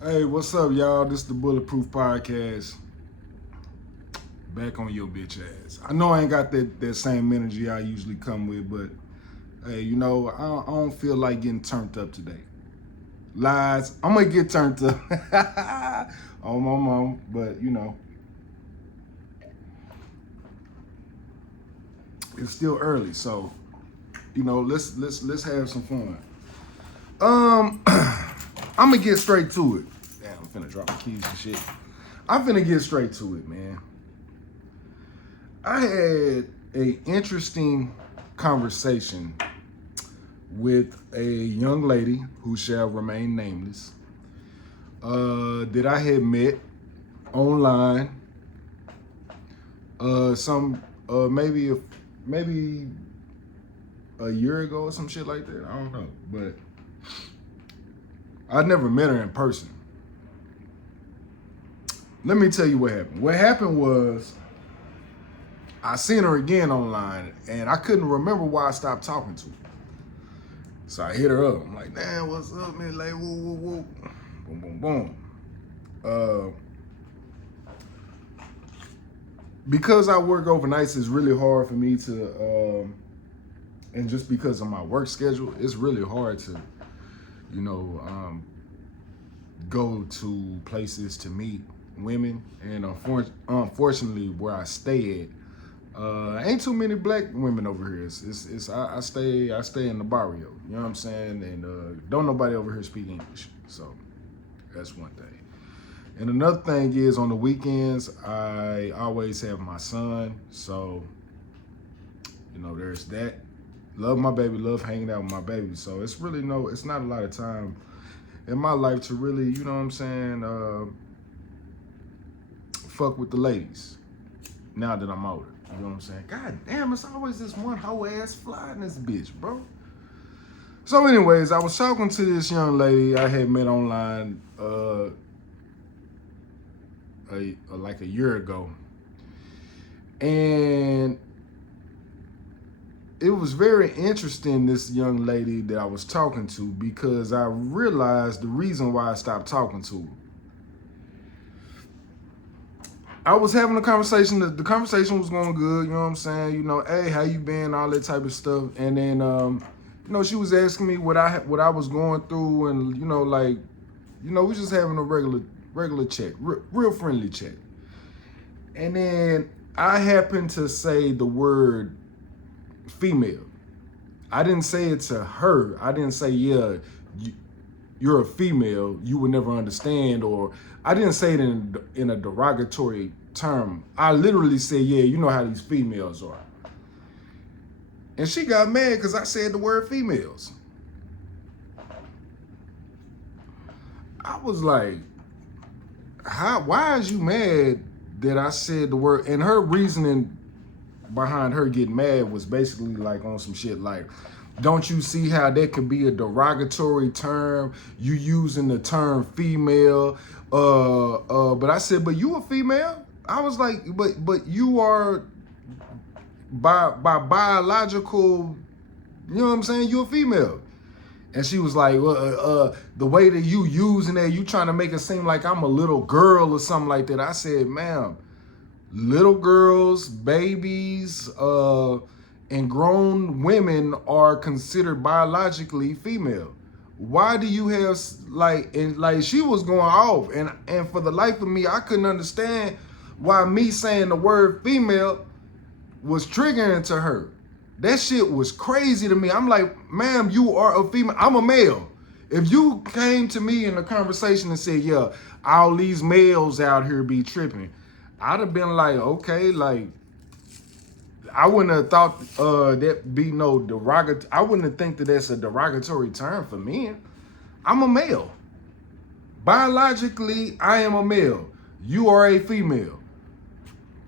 Hey, what's up, y'all? This is the Bulletproof Podcast. Back on your bitch ass. I know I ain't got that same energy I usually come with, but hey, I don't feel like getting turned up today. Lies, I'm gonna get turned up on my mom, but it's still early, so let's have some fun. I'm gonna get straight to it. Damn, I'm finna drop my keys and shit. I'm finna get straight to it, man. I had a interesting conversation with a young lady who shall remain nameless that I had met online some maybe a year ago or some shit like that. I don't know, but I never met her in person. Let me tell you what happened. What happened was I seen her again online and I couldn't remember why I stopped talking to her. So I hit her up. I'm like, damn, what's up, man? Like, woo, woo, woo. Boom, boom, boom. Because I work overnights, it's really hard for me to, and just because of my work schedule, it's really hard to, go to places to meet women. And unfortunately, where I stay at, ain't too many black women over here. I stay in the barrio. You know what I'm saying? And don't nobody over here speak English. So that's one thing. And another thing is on the weekends, I always have my son. So, there's that. Love my baby, love hanging out with my baby. So it's not a lot of time in my life to really, you know what I'm saying, fuck with the ladies now that I'm older. You know what I'm saying? God damn, it's always this one hoe ass fly in this bitch, bro. So anyways, I was talking to this young lady I had met online like a year ago. And it was very interesting, this young lady that I was talking to, because I realized the reason why I stopped talking to her. I was having a conversation. The conversation was going good. You know what I'm saying? Hey, how you been? All that type of stuff. And then, she was asking me what I was going through, and we just having a regular chat, real friendly chat. And then I happened to say the word female. I didn't say it to her. I didn't say, yeah, you're a female, you would never understand, or I didn't say it in a derogatory term. I literally said, yeah, you know how these females are. And she got mad because I said the word females. I was like, why is you mad that I said the word? And her reasoning behind her getting mad was basically like on some shit like, don't you see how that could be a derogatory term? You using the term female. But I said, but you a female? I was like, but you are by biological, you know what I'm saying? You a female. And she was like, well, the way that you using that, you trying to make it seem like I'm a little girl or something like that. I said, ma'am, little girls, babies, and grown women are considered biologically female. Why do you have she was going off, and for the life of me, I couldn't understand why me saying the word female was triggering to her. That shit was crazy to me. I'm like, ma'am, you are a female. I'm a male. If you came to me in a conversation and said, yeah, all these males out here be tripping, I'd have been like, okay, like, I wouldn't have thought that be no derogatory. I wouldn't have think that that's a derogatory term for men. I'm a male. Biologically, I am a male. You are a female.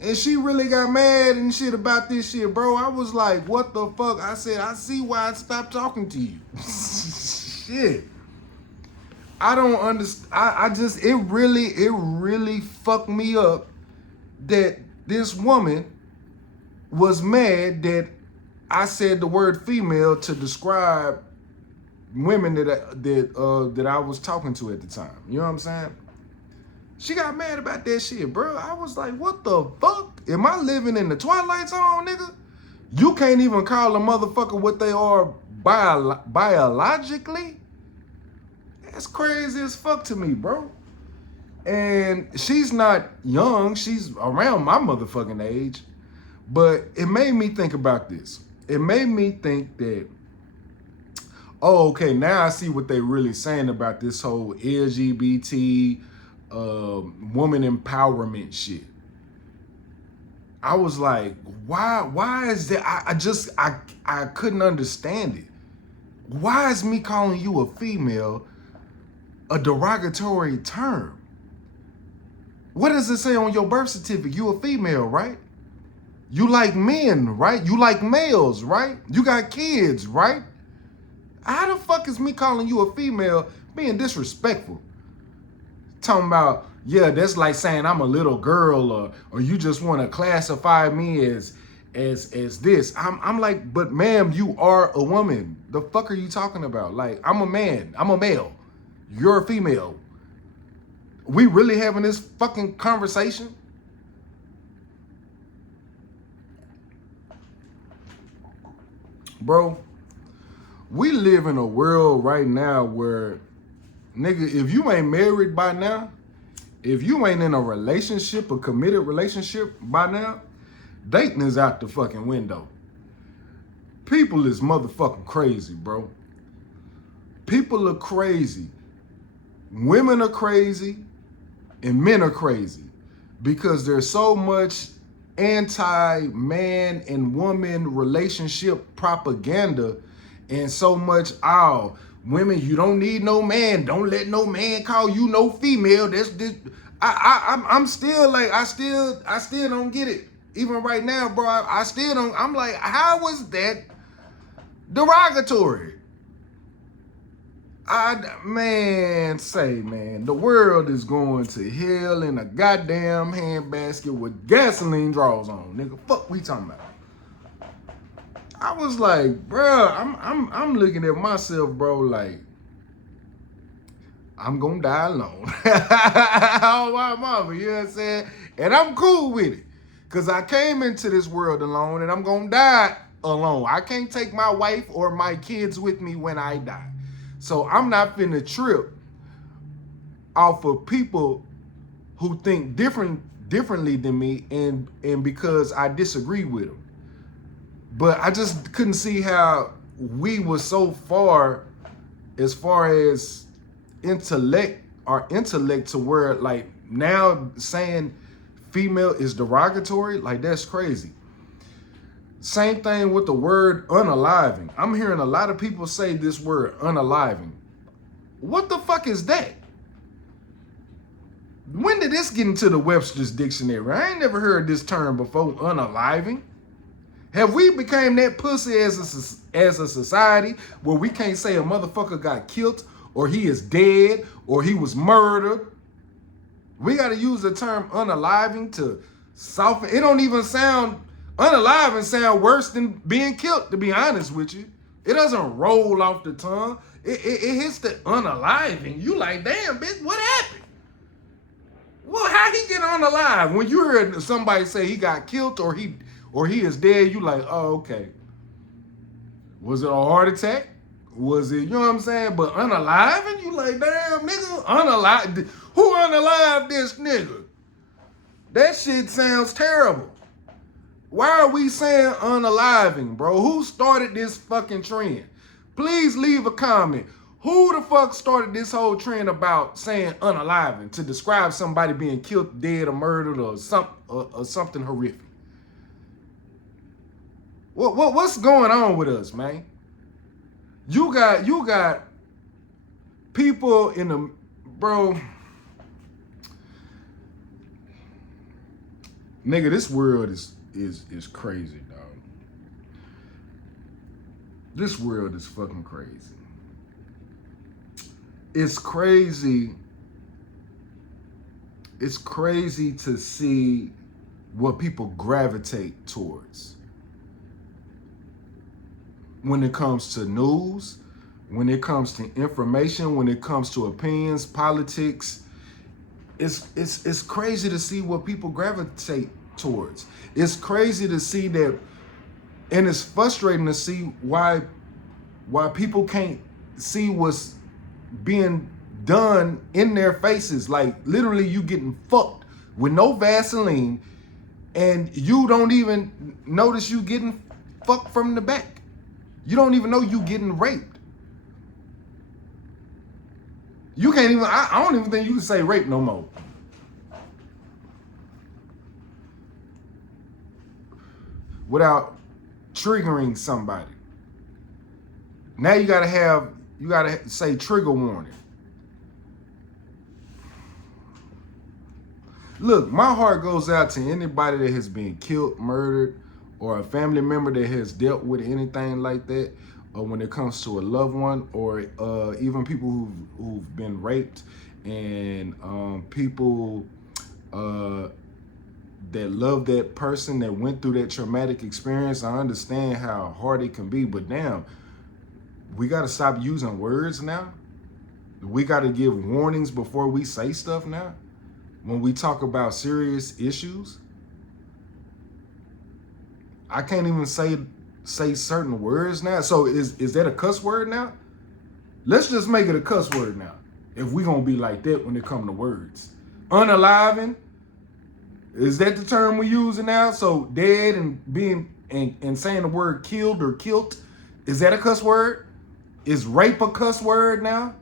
And she really got mad and shit about this shit, bro. I was like, what the fuck? I said, I see why I stopped talking to you. Shit. I don't understand. It really fucked me up that this woman was mad that I said the word female to describe women that I was talking to at the time. You know what I'm saying? She got mad about that shit, bro. I was like, what the fuck? Am I living in the Twilight Zone, nigga? You can't even call a motherfucker what they are biologically? That's crazy as fuck to me, bro. And she's not young. She's around my motherfucking age. But it made me think about this. It made me think that, oh, okay, now I see what they really saying about this whole LGBT woman empowerment shit. I was like, why is that? I couldn't understand it. Why is me calling you a female a derogatory term? What does it say on your birth certificate? You a female, right? You like men, right? You like males, right? You got kids, right? How the fuck is me calling you a female being disrespectful? Talking about, yeah, that's like saying I'm a little girl, or you just want to classify me as this. I'm like, but ma'am, you are a woman. The fuck are you talking about? Like, I'm a man. I'm a male. You're a female. We really having this fucking conversation? Bro, we live in a world right now where, nigga, if you ain't married by now, if you ain't in a relationship, a committed relationship by now, dating is out the fucking window. People is motherfucking crazy, bro. People are crazy. Women are crazy and men are crazy because there's so much anti-man and woman relationship propaganda and so much, oh, women, you don't need no man. Don't let no man call you no female. That's this. I'm still like, I still don't get it. Even right now, bro, I still don't. I'm like, how was that derogatory? Man, the world is going to hell in a goddamn handbasket with gasoline draws on, nigga. Fuck we talking about? I was like, bro, I'm looking at myself, bro, like, I'm gonna die alone. Oh, my mama, you know what I'm saying? And I'm cool with it. Cause I came into this world alone and I'm gonna die alone. I can't take my wife or my kids with me when I die. So I'm not finna trip off of people who think differently than me and because I disagree with them. But I just couldn't see how we were so far as intellect to where, like, now saying female is derogatory, like, that's crazy. Same thing with the word unaliving. I'm hearing a lot of people say this word unaliving. What the fuck is that? When did this get into the Webster's dictionary? I ain't never heard this term before, unaliving. Have we became that pussy as a society where we can't say a motherfucker got killed or he is dead or he was murdered? We got to use the term unaliving to soften. It don't even sound, unaliving sound worse than being killed, to be honest with you. It doesn't roll off the tongue. It hits the unaliving. You like, damn, bitch, what happened? Well, how he get unalive? When you heard somebody say he got killed or he is dead, you like, oh, okay. Was it a heart attack? Was it, you know what I'm saying? But unaliving, you like, damn, nigga, unalive. Who unalived this nigga? That shit sounds terrible. Why are we saying unaliving, bro? Who started this fucking trend? Please leave a comment. Who the fuck started this whole trend about saying unaliving to describe somebody being killed, dead, or murdered, or something horrific? What's going on with us, man? You got people in the, bro. Nigga, this world is crazy, dog. This world is fucking crazy. It's crazy. It's crazy to see what people gravitate towards when it comes to news, when it comes to information, when it comes to opinions, politics. It's crazy to see what people gravitate towards. It's crazy to see that, and it's frustrating to see why people can't see what's being done in their faces. Like literally you getting fucked with no Vaseline and you don't even notice you getting fucked from the back. You don't even know you getting raped. You can't even, I don't even think you can say rape no more. Without triggering somebody. Now you gotta say trigger warning. Look, my heart goes out to anybody that has been killed, murdered, or a family member that has dealt with anything like that, or when it comes to a loved one, or even people who've been raped, and people that love that person that went through that traumatic experience. I understand how hard it can be, but damn, we got to stop using words now. We got to give warnings before we say stuff now. When we talk about serious issues, I can't even say certain words now. So is that a cuss word now? Let's just make it a cuss word now. If we gonna be like that when it come to words. Unaliving, is that the term we're using now? So dead and being and saying the word killed or kilt, is that a cuss word? Is rape a cuss word now?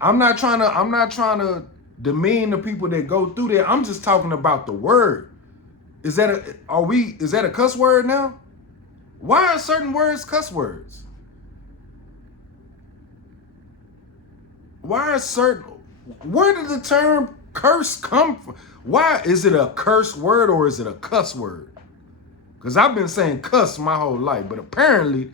I'm not trying to demean the people that go through that. I'm just talking about the word. Is that a cuss word now? Why are certain words cuss words? Where did the term curse come from? Why is it a curse word or is it a cuss word? Because I've been saying cuss my whole life, but apparently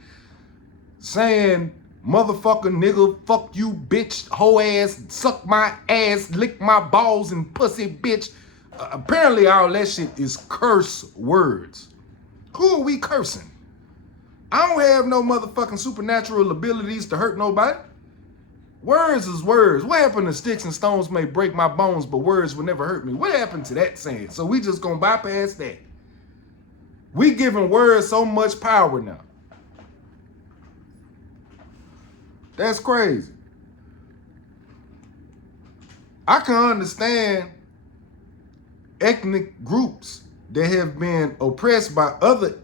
saying motherfucker, nigga, fuck you, bitch, hoe ass, suck my ass, lick my balls and pussy, bitch. Apparently all that shit is curse words. Who are we cursing? I don't have no motherfucking supernatural abilities to hurt nobody. Words is words. What happened to sticks and stones may break my bones, but words will never hurt me? What happened to that saying? So we just gonna bypass that. We giving words so much power now. That's crazy. I can understand ethnic groups that have been oppressed by other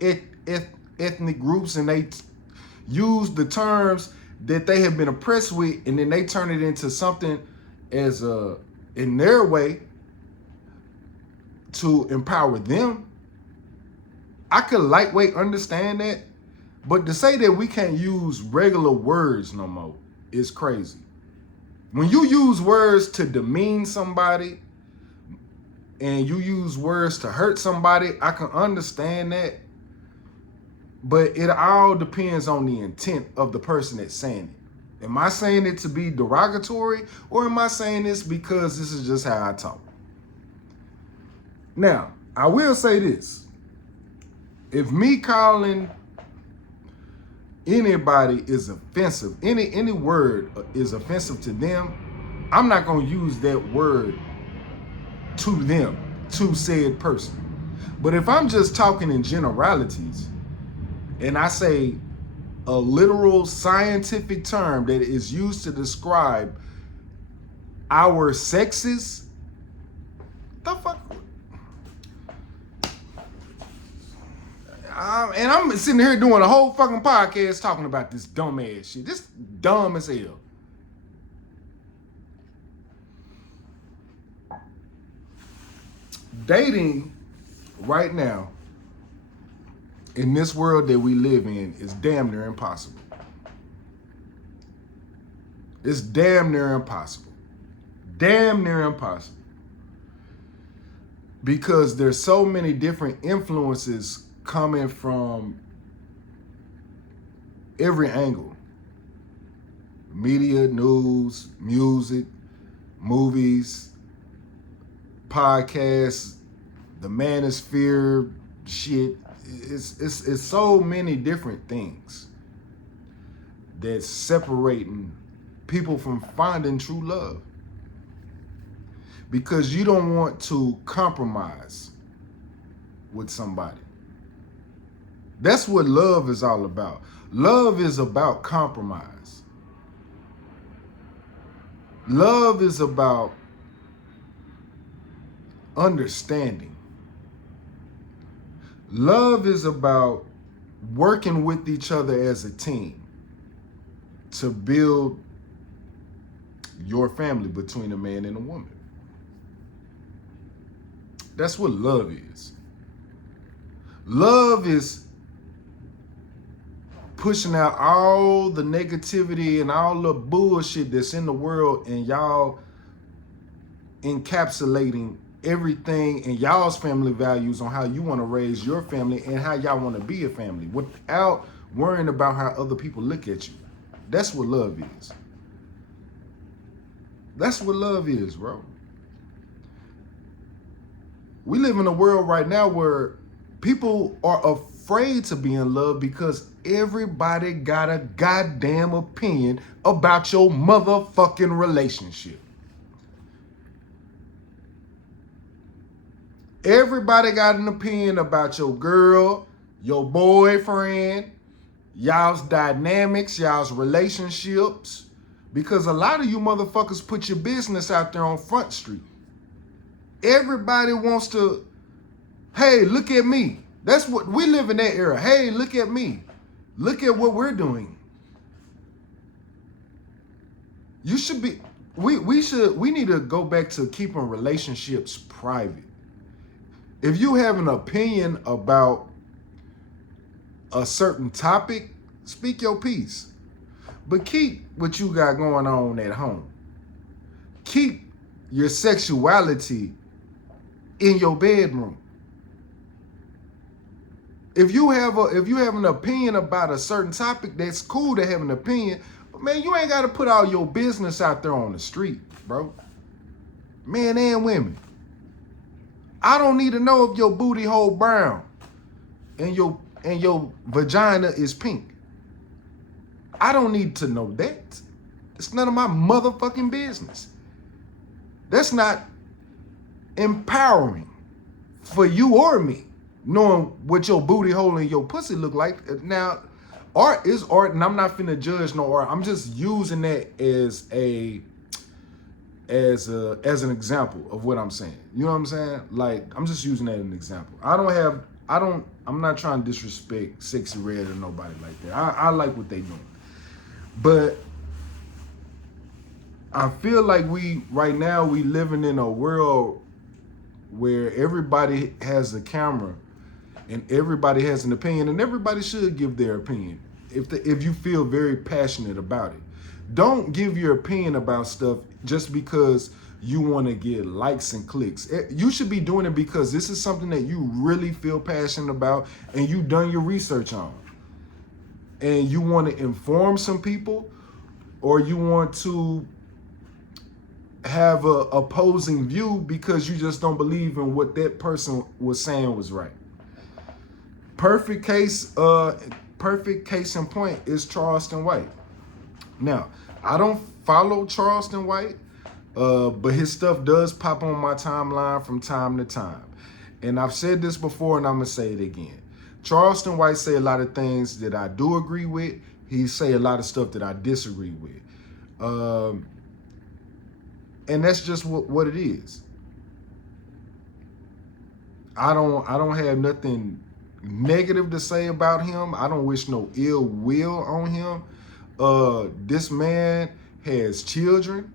ethnic groups and they use the terms that they have been oppressed with and then they turn it into something as in their way to empower them. I could lightweight understand that, but to say that we can't use regular words no more is crazy. When you use words to demean somebody and you use words to hurt somebody, I can understand that. But it all depends on the intent of the person that's saying it. Am I saying it to be derogatory or am I saying this because this is just how I talk? Now, I will say this. If me calling anybody is offensive, any word is offensive to them, I'm not going to use that word to them, to said person. But if I'm just talking in generalities and I say a literal scientific term that is used to describe our sexes, the fuck? And I'm sitting here doing a whole fucking podcast talking about this dumb ass shit. This dumb as hell. Dating right now in this world that we live in is damn near impossible. It's damn near impossible. Damn near impossible. Because there's so many different influences coming from every angle. Media, news, music, movies, podcasts, the manosphere, shit. It's so many different things that's separating people from finding true love. Because you don't want to compromise with somebody. That's what love is all about. Love is about compromise. Love is about understanding. Love is about working with each other as a team to build your family between a man and a woman. That's what love is. Love is pushing out all the negativity and all the bullshit that's in the world, and y'all encapsulating everything in y'all's family values on how you want to raise your family and how y'all want to be a family without worrying about how other people look at you. That's what love is. That's what love is, bro. We live in a world right now where people are afraid to be in love because everybody got a goddamn opinion about your motherfucking relationship. Everybody got an opinion about your girl, your boyfriend, y'all's dynamics, y'all's relationships, because a lot of you motherfuckers put your business out there on Front Street. Everybody wants to, hey, look at me. That's what we live in, that era. Hey, look at me. Look at what we're doing. You should be, we need to go back to keeping relationships private. If you have an opinion about a certain topic, speak your piece. But keep what you got going on at home. Keep your sexuality in your bedroom. If you have an opinion about a certain topic, that's cool to have an opinion. But man, you ain't got to put all your business out there on the street, bro. Men and women. I don't need to know if your booty hole brown and your vagina is pink. I don't need to know that. It's none of my motherfucking business. That's not empowering for you or me, knowing what your booty hole and your pussy look like. Now, art is art, and I'm not finna judge no art. I'm just using that as an example of what I'm saying. You know what I'm saying? Like, I'm just using that as an example. I'm not trying to disrespect Sexyy Red or nobody like that. I like what they doing. But I feel like right now we living in a world where everybody has a camera and everybody has an opinion, and everybody should give their opinion if you feel very passionate about it. Don't give your opinion about stuff just because you want to get likes and clicks. You should be doing it because this is something that you really feel passionate about and you've done your research on. And you want to inform some people, or you want to have a opposing view because you just don't believe in what that person was saying was right. Perfect case in point is Charleston White. Now, I don't follow Charleston White, but his stuff does pop on my timeline from time to time. And I've said this before, and I'm gonna say it again. Charleston White say a lot of things that I do agree with. He say a lot of stuff that I disagree with. And that's just what it is. I don't have nothing negative to say about him. I don't wish no ill will on him. This man has children.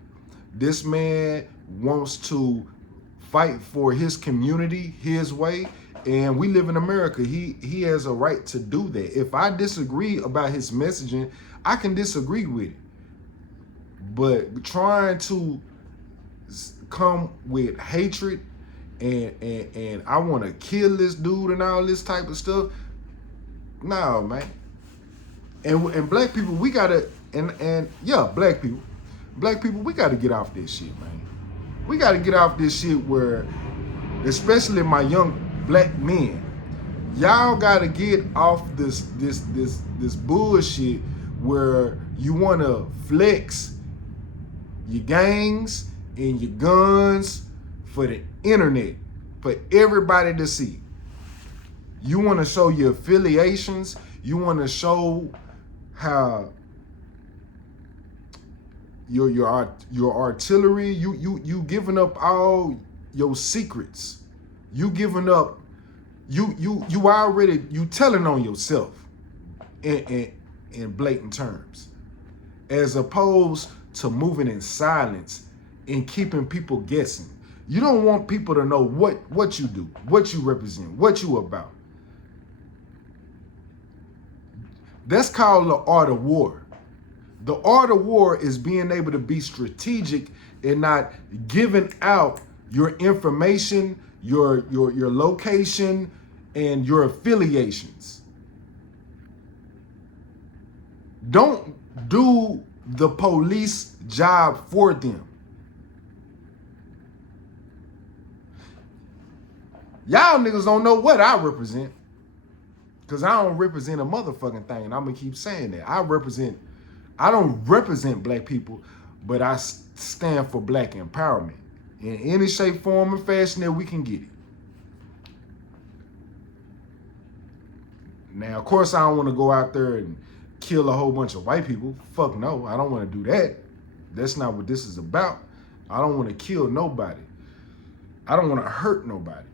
This man wants to fight for his community his way. And we live in America. He has a right to do that. If I disagree about his messaging, I can disagree with it. But trying to come with hatred and I want to kill this dude and all this type of stuff, no, man. And black people, we gotta, black people, we gotta get off this shit, man. We gotta get off this shit where, especially my young black men, y'all gotta get off this bullshit where you want to flex your gangs and your guns for the internet, for everybody to see. You want to show your affiliations. You want to show how your artillery. You giving up all your secrets. You giving up. You already telling on yourself in blatant terms, as opposed to moving in silence and keeping people guessing. You don't want people to know what you do, what you represent, what you about. That's called the art of war. The art of war is being able to be strategic and not giving out your information, your location, and your affiliations. Don't do the police job for them. Y'all niggas don't know what I represent, because I don't represent a motherfucking thing, and I'm gonna keep saying that. I don't represent black people, but I stand for black empowerment in any shape, form, or fashion that we can get it. Now, of course, I don't want to go out there and kill a whole bunch of white people. Fuck no, I don't want to do that. That's not what this is about. I don't want to kill nobody. I don't want to hurt nobody.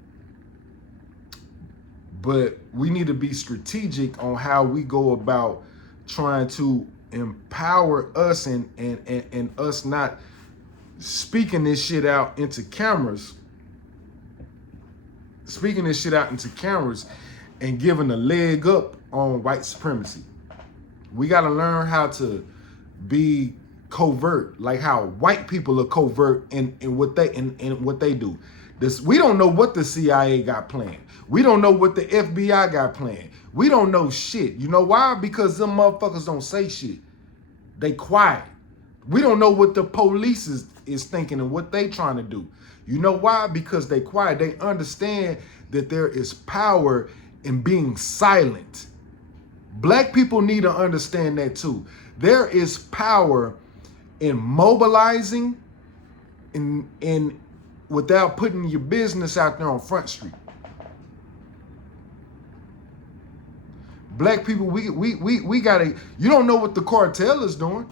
But we need to be strategic on how we go about trying to empower us and us not speaking this shit out into cameras. Speaking this shit out into cameras and giving a leg up on white supremacy. We got to learn how to be covert, like how white people are covert in what they do. We don't know what the CIA got planned. We don't know what the FBI got planned. We don't know shit. You know why? Because them motherfuckers don't say shit. They quiet. We don't know what the police is thinking and what they trying to do. You know why? Because they quiet. They understand that there is power in being silent. Black people need to understand that too. There is power in mobilizing in without putting your business out there on Front Street. Black people, we gotta, you don't know what the cartel is doing.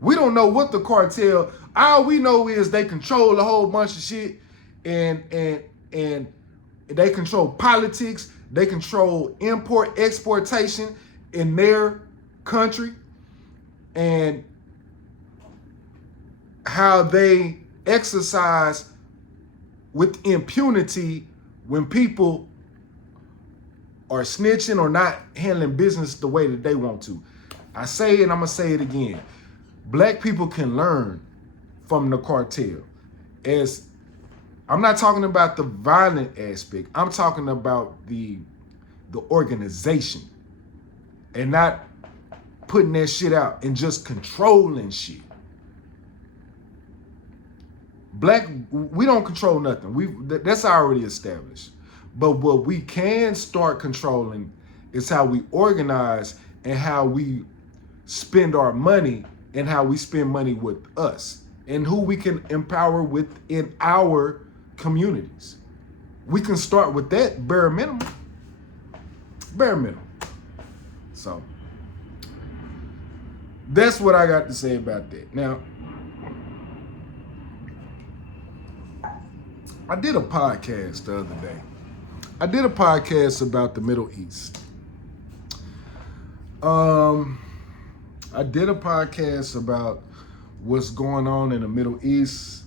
We don't know what the cartel, all we know is they control a whole bunch of shit and they control politics, they control import, exportation in their country, and how they exercise with impunity when people are snitching or not handling business the way that they want to. I say it and I'm gonna say it again. Black people can learn from the cartel. As I'm not talking about the violent aspect, I'm talking about the organization and not putting that shit out and just controlling shit. We don't control nothing. That's already established. But what we can start controlling is how we organize and how we spend our money and how we spend money with us and who we can empower within our communities. We can start with that bare minimum. Bare minimum. So that's what I got to say about that. Now, I did a podcast the other day. I did a podcast about the Middle East. I did a podcast about what's going on in the Middle East,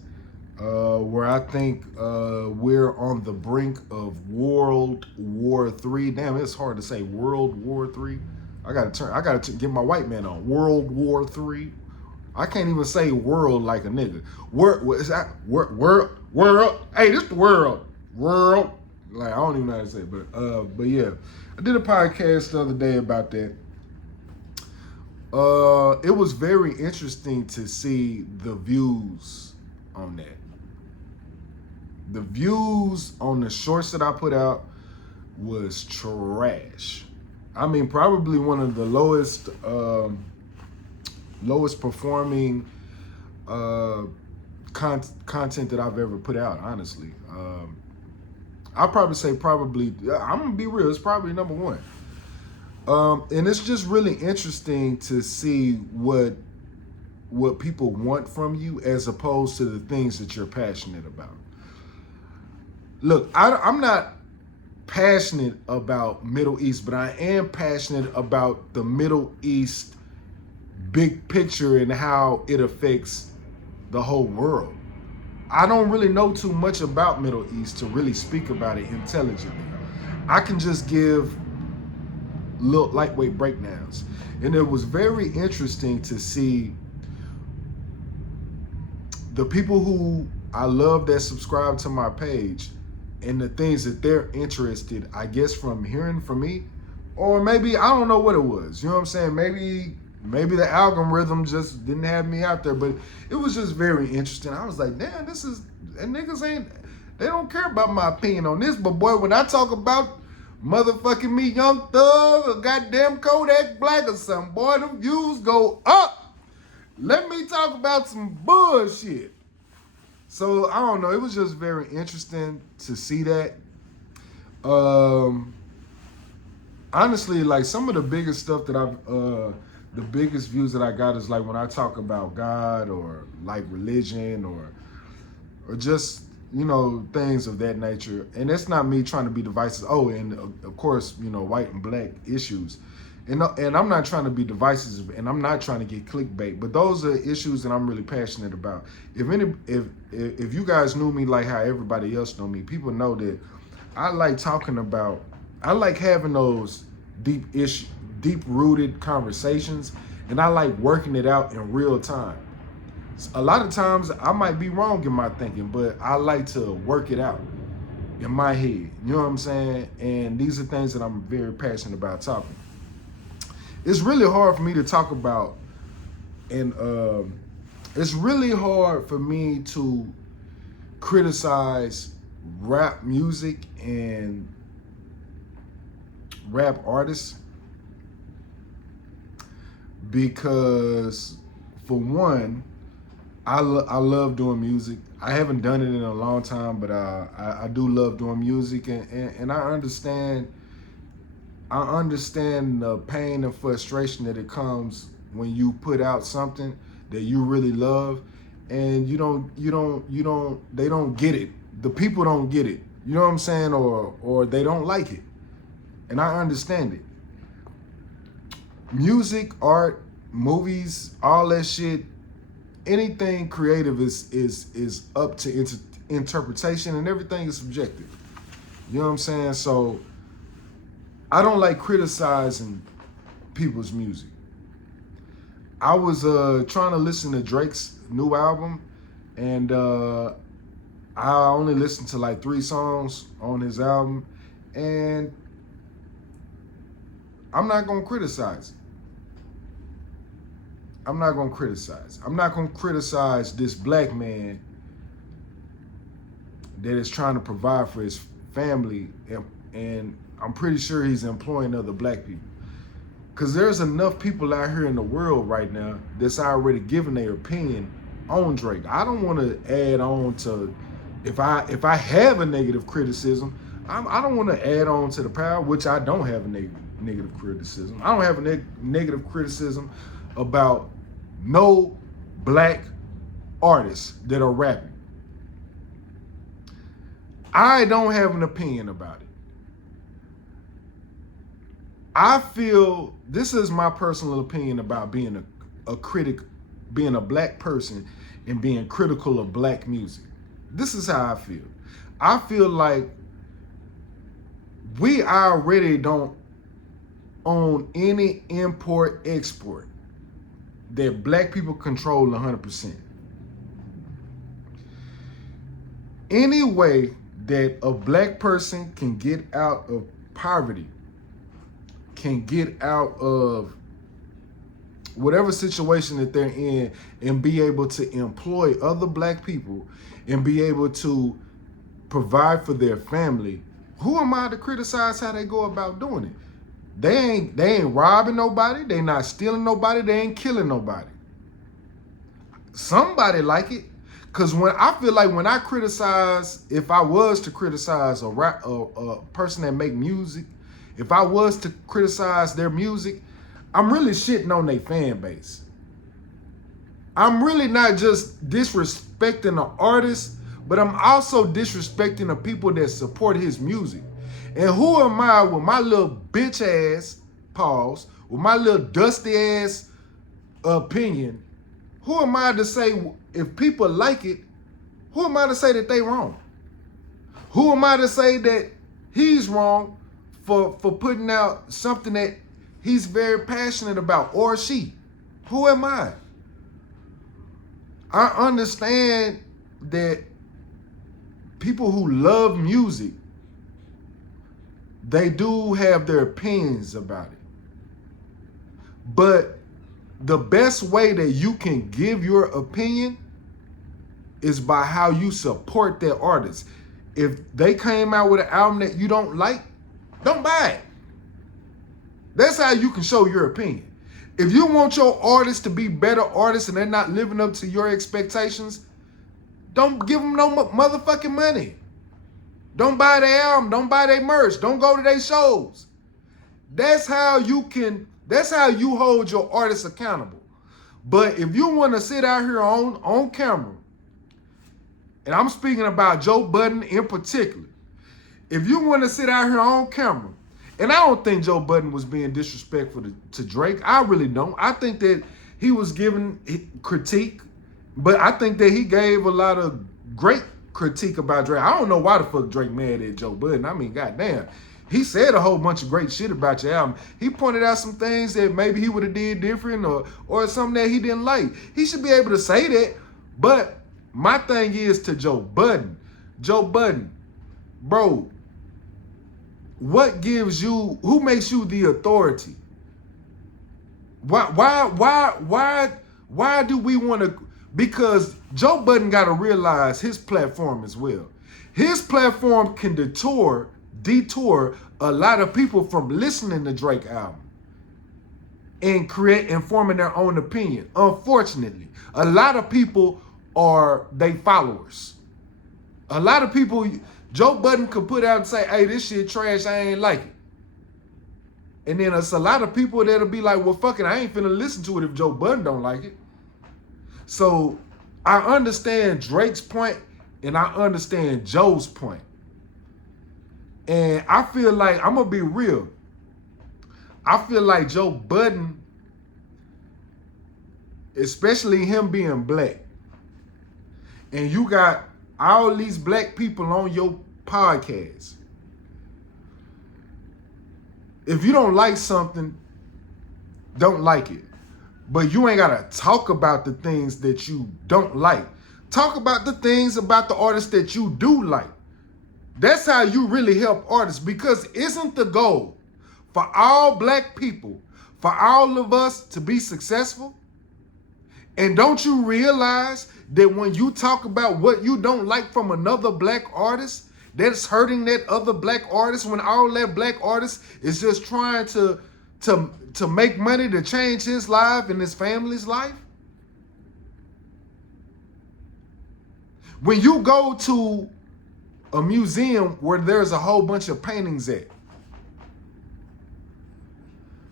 where I think we're on the brink of World War III. Damn, it's hard to say World War III. I gotta get my white man on. World War III. I can't even say world like a nigga. What is that? World. Hey, this the world. World. Like, I don't even know how to say it, but yeah. I did a podcast the other day about that. It was very interesting to see the views on that. The views on the shorts that I put out was trash. I mean, probably one of the lowest lowest performing content that I've ever put out, honestly. I'll probably say I'm gonna be real, it's probably number one. And it's just really interesting to see what people want from you as opposed to the things that you're passionate about. Look, I'm not passionate about Middle East, but I am passionate about the Middle East big picture and how it affects the whole world. I don't really know too much about Middle East to really speak about it intelligently. I can just give little lightweight breakdowns. And it was very interesting to see the people who I love that subscribe to my page and the things that they're interested, I guess, from hearing from me, or maybe, I don't know what it was. You know what I'm saying? Maybe the algorithm just didn't have me out there, but it was just very interesting. I was like, damn, they don't care about my opinion on this, but boy, when I talk about motherfucking me, Young Thug, or goddamn Kodak Black or something, boy, them views go up. Let me talk about some bullshit. So, I don't know, it was just very interesting to see that. Honestly, like, some of the biggest stuff that the biggest views that I got is like when I talk about God or like religion or just, you know, things of that nature. And it's not me trying to be divisive. Oh, and of course, you know, white and black issues. And I'm not trying to be divisive, and I'm not trying to get clickbait, but those are issues that I'm really passionate about. If you guys knew me like how everybody else know me, people know that I like having those deep-rooted conversations, and I like working it out in real time. A lot of times I might be wrong in my thinking, but I like to work it out in my head. You know what I'm saying? And these are things that I'm very passionate about talking. It's really hard for me to talk about, and it's really hard for me to criticize rap music and rap artists because, for one, I love doing music. I haven't done it in a long time, but I do love doing music, and I understand the pain and frustration that it comes when you put out something that you really love, and they don't get it. The people don't get it. You know what I'm saying? Or they don't like it. And I understand it. Music, art, movies, all that shit, anything creative is up to interpretation, and everything is subjective. You know what I'm saying? So I don't like criticizing people's music. I was trying to listen to Drake's new album, and I only listened to like 3 songs on his album, and I'm not gonna criticize it. I'm not gonna criticize. I'm not gonna criticize this black man that is trying to provide for his family, and I'm pretty sure he's employing other black people. Because there's enough people out here in the world right now that's already giving their opinion on Drake. I don't want to add on to, if I have a negative criticism, I don't want to add on to the pile, which I don't have a negative criticism. I don't have a negative criticism about no black artists that are rapping. I don't have an opinion about it. I feel, this is my personal opinion about being a critic, being a black person and being critical of black music. This is how I feel. I feel like we already don't own any import export that black people control 100%. Any way that a black person can get out of poverty, can get out of whatever situation that they're in, and be able to employ other black people and be able to provide for their family, who am I to criticize how they go about doing it? They ain't robbing nobody, they not stealing nobody, they ain't killing nobody. somebody like it. Cause when I feel like when I criticize, if I was to criticize a person that make music, if I was to criticize their music, I'm really shitting on their fan base. I'm really not just disrespecting the artist, but I'm also disrespecting the people that support his music. And who am I with my little bitch ass, pause, with my little dusty ass opinion? Who am I to say if people like it, who am I to say that they wrong? Who am I to say that he's wrong for putting out something that he's very passionate about, or she? Who am I? I understand that people who love music, they do have their opinions about it. But the best way that you can give your opinion is by how you support that artist. If they came out with an album that you don't like, don't buy it. That's how you can show your opinion. If you want your artists to be better artists and they're not living up to your expectations, don't give them no motherfucking money. Don't buy their album. Don't buy their merch. Don't go to their shows. That's how you hold your artists accountable. But if you want to sit out here on camera, and I'm speaking about Joe Budden in particular, if you want to sit out here on camera, and I don't think Joe Budden was being disrespectful to Drake. I really don't. I think that he was giving critique, but I think that he gave a lot of great critique about Drake. I don't know why the fuck Drake mad at Joe Budden. I mean, goddamn. He said a whole bunch of great shit about your album. He pointed out some things that maybe he would have did different or something that he didn't like. He should be able to say that. But my thing is to Joe Budden, bro, what gives you, who makes you the authority? Why do we want to, because Joe Budden got to realize his platform as well. His platform can detour a lot of people from listening to Drake album and forming their own opinion. Unfortunately, a lot of people are they followers. A lot of people, Joe Budden could put out and say, hey, this shit trash, I ain't like it. And then there's a lot of people that'll be like, well, fuck it, I ain't finna listen to it if Joe Budden don't like it. So I understand Drake's point and I understand Joe's point. And I feel like, I'm gonna be real, I feel like Joe Budden, especially him being black, and you got all these black people on your podcast. If you don't like something, don't like it. But you ain't gotta talk about the things that you don't like. Talk about the things about the artists that you do like. That's how you really help artists, because isn't the goal for all black people, for all of us to be successful? And don't you realize that when you talk about what you don't like from another black artist, that's hurting that other black artist, when all that black artist is just trying to make money to change his life and his family's life? When you go to a museum where there's a whole bunch of paintings at,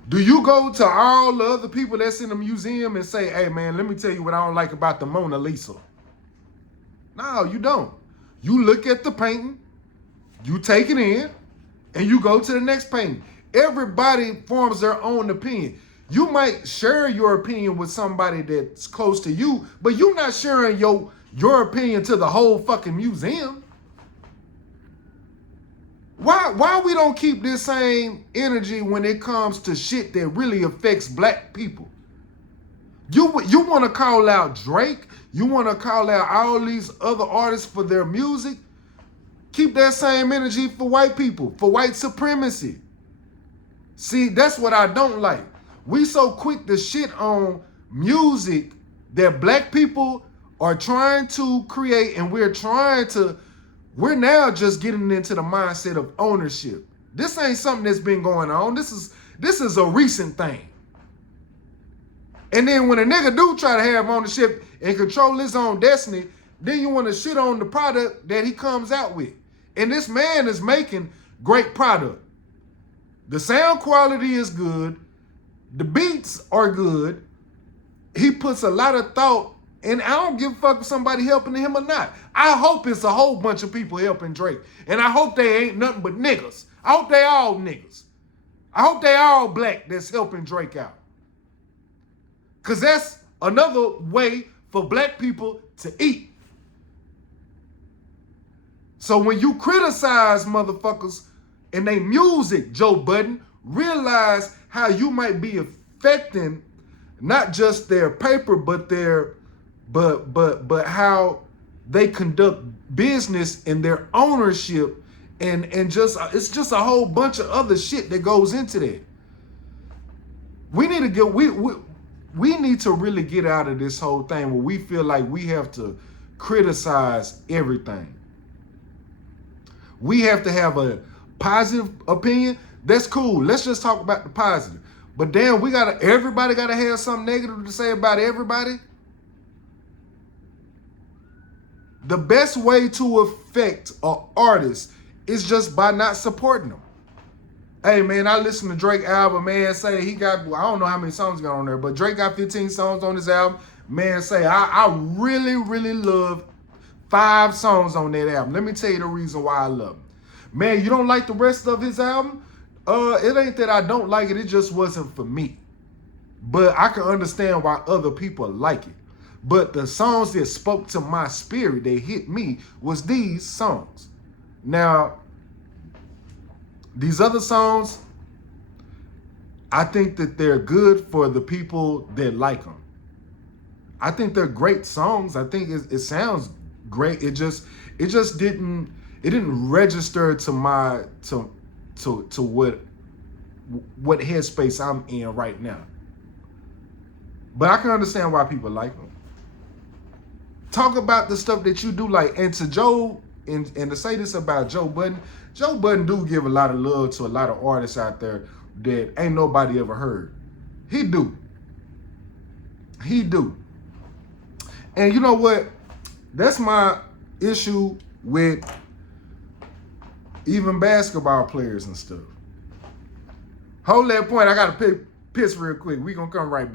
do you go to all the other people that's in the museum and say, hey man, let me tell you what I don't like about the Mona Lisa? No, you don't. You look at the painting, you take it in, and you go to the next painting. Everybody forms their own opinion. You might share your opinion with somebody that's close to you, but you're not sharing your opinion to the whole fucking museum. Why we don't keep this same energy when it comes to shit that really affects black people? You want to call out Drake, you want to call out all these other artists for their music. Keep that same energy for white people, for white supremacy. See, that's what I don't like. We so quick to shit on music that black people are trying to create, and we're now just getting into the mindset of ownership. This ain't something that's been going on. This is a recent thing. And then when a nigga do try to have ownership and control his own destiny, then you want to shit on the product that he comes out with. And this man is making great product. The sound quality is good. The beats are good. He puts a lot of thought, and I don't give a fuck if somebody helping him or not. I hope it's a whole bunch of people helping Drake. And I hope they ain't nothing but niggas. I hope they all niggas. I hope they all black that's helping Drake out. Because that's another way for black people to eat. So when you criticize motherfuckers and they music, Joe Budden, realize how you might be affecting not just their paper, but their but how they conduct business and their ownership, and just it's just a whole bunch of other shit that goes into that. We need to get we need to really get out of this whole thing where we feel like we have to criticize everything. We have to have a positive opinion. That's cool. Let's just talk about the positive. But damn, everybody gotta have something negative to say about everybody. The best way to affect an artist is just by not supporting them. Hey man, I listened to Drake album, man, say he got, I don't know how many songs got on there, but Drake got 15 songs on his album. Man, say I really, really love 5 songs on that album. Let me tell you the reason why I love him. Man, you don't like the rest of his album? It ain't that I don't like it, it just wasn't for me. But I can understand why other people like it. But the songs that spoke to my spirit, that hit me, was these songs. Now, these other songs, I think that they're good for the people that like them. I think they're great songs. I think it sounds great. It just didn't register to my to what headspace I'm in right now. But I can understand why people like them. Talk about the stuff that you do like, and to Joe, and to say this about Joe Budden do give a lot of love to a lot of artists out there that ain't nobody ever heard. He do. And you know what? That's my issue with even basketball players and stuff. Hold that point. I got to piss real quick. We gonna come right back.